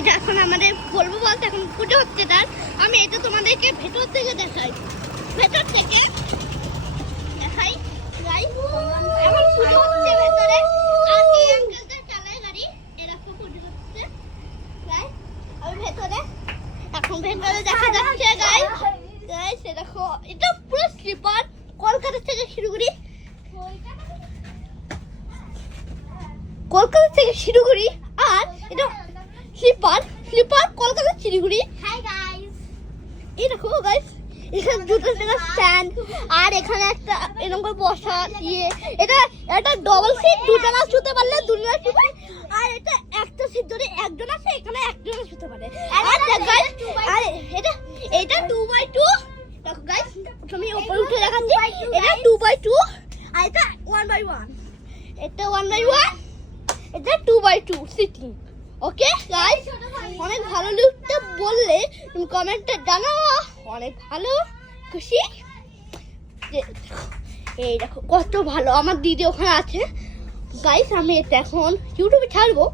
এটা এখন আমাদের বলবো বলতে এখন পুজো হচ্ছে তার। আমি এটা তোমাদেরকে ভেতর থেকে দেখাই, ভেতর থেকে দেখাই। এখন পুজো হচ্ছে ভেতরে, আর এই আঙ্কেলটা চালায় গাড়ি, এরকম পুজো হচ্ছে। আমি ভেতরে, এখন ভেতরে দেখা যাচ্ছে গাইস দেখো, এটা পুরো স্লিপার, কলকাতা থেকে শিলিগুড়ি, কলকাতা থেকে শিলিগুড়ি। আর এটা sleeper Kolkata Siliguri. Hi guys, এই দেখো গাইস, এখানে দুটো স্ট্যান্ড, আর এখানে একটা এরকম করে বসা দিয়ে, এটা ডবল সিট, দুজনা শুতে পারলে দুজনা শুতে, আর এটা একটা সিট ধরে একজন আছে, এখানে একজন শুতে পারে। আর গাইস, আর এটা 2x2। দেখো গাইস, আমি উপরে উঠে দেখাচ্ছি, এটা 2x2, আর এটা 1x1, এটা 1x1, এটা 2x2 সিটিং। ওকে গাইস, অনেক ভালো লুকটা বললে তুমি কমেন্টে জানাও, অনেক ভালো খুশি। এই দেখো কত ভালো, আমার দিদি ওখানে আছে গাইস। আমি এটা এখন ইউটিউবে ছাড়বো।